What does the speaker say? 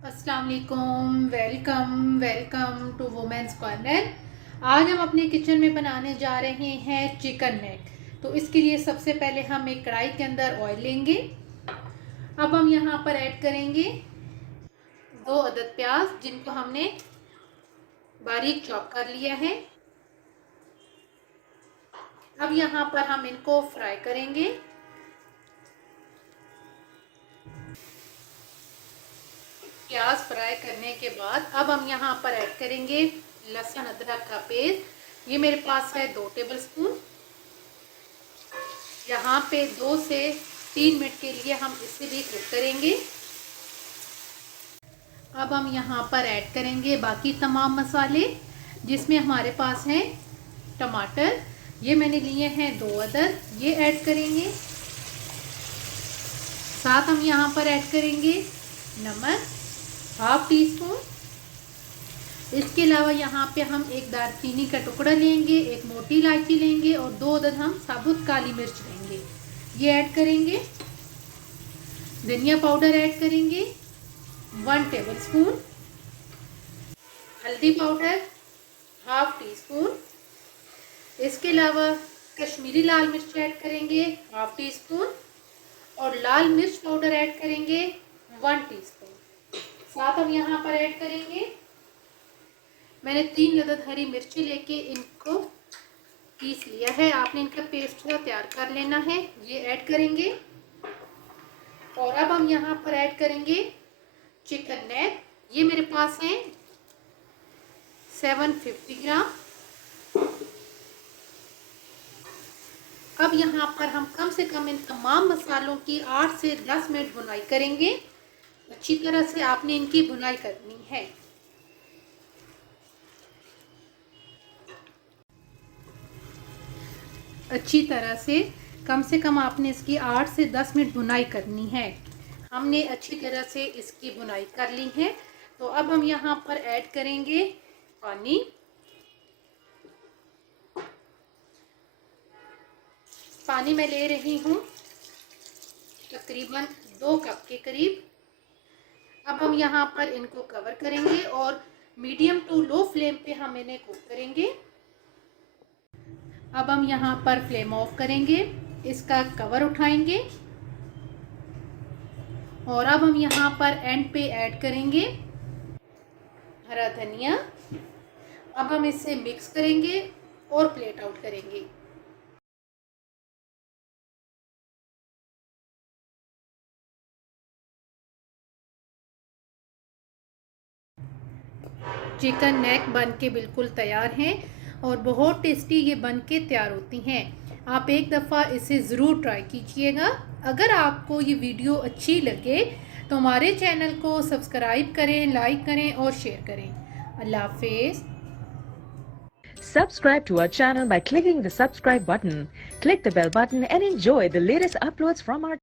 अस्सलाम वालेकुम। Welcome to women's corner. आज हम अपने किचन में बनाने जा रहे हैं चिकन नेक। तो इसके लिए सबसे पहले हम एक कढ़ाई के अंदर ऑयल लेंगे। अब हम यहाँ पर ऐड करेंगे 2 अदद प्याज, जिनको हमने बारीक चॉप कर लिया है। अब यहाँ पर हम इनको फ्राई करेंगे। प्याज फ्राई करने के बाद अब हम यहाँ पर ऐड करेंगे लहसुन अदरक का पेस्ट। ये मेरे पास है 2 टेबलस्पून। यहाँ पे 2 से 3 मिनट के लिए हम इसे भी कुक करेंगे। अब हम यहाँ पर ऐड करेंगे बाकी तमाम मसाले, जिसमें हमारे पास हैं टमाटर, ये मैंने लिए हैं 2 अदद, ये ऐड करेंगे। साथ हम यहाँ पर ऐड करेंगे नमक ½ टीस्पून। इसके अलावा यहाँ पे हम एक दालचीनी का टुकड़ा लेंगे, एक मोटी इलायची लेंगे और 2 अदद हम साबुत काली मिर्च लेंगे, ये ऐड करेंगे। धनिया पाउडर ऐड करेंगे 1 टेबलस्पून। हल्दी पाउडर ½ टीस्पून। इसके अलावा कश्मीरी लाल मिर्च ऐड करेंगे ½ टीस्पून और लाल मिर्च पाउडर ऐड करेंगे 1 टीस्पून। साथ हम यहाँ पर ऐड करेंगे, मैंने 3 अदद हरी मिर्ची लेके इनको पीस लिया है, आपने इनका पेस्ट तैयार कर लेना है, ये ऐड करेंगे। और अब हम यहाँ पर ऐड करेंगे चिकन नेक, ये मेरे पास है 750 ग्राम। अब यहाँ पर हम कम से कम इन तमाम मसालों की 8 से 10 मिनट भुनाई करेंगे। अच्छी तरह से आपने इनकी भुनाई करनी है। अच्छी तरह से कम आपने इसकी 8 से 10 मिनट भुनाई करनी है। हमने अच्छी तरह से इसकी भुनाई कर ली है। तो अब हम यहाँ पर ऐड करेंगे पानी। पानी मैं ले रही हूँ तकरीबन 2 कप के करीब। अब हम यहाँ पर इनको कवर करेंगे और मीडियम टू लो फ्लेम पे हम इन्हें कुक करेंगे। अब हम यहाँ पर फ्लेम ऑफ करेंगे, इसका कवर उठाएंगे और अब हम यहाँ पर एंड पे ऐड करेंगे हरा धनिया। अब हम इसे मिक्स करेंगे और प्लेट आउट करेंगे। चिकन नेक बन के बिल्कुल तैयार हैं और बहुत टेस्टी ये बन के तैयार होती हैं। आप एक दफ़ा इसे ज़रूर ट्राई कीजिएगा। अगर आपको ये वीडियो अच्छी लगे तो हमारे चैनल को सब्सक्राइब करें, लाइक करें और शेयर करें। अल्लाह हाफिज़। Subscribe to our channel by clicking the subscribe button. Click the bell button and enjoy the latest uploads from our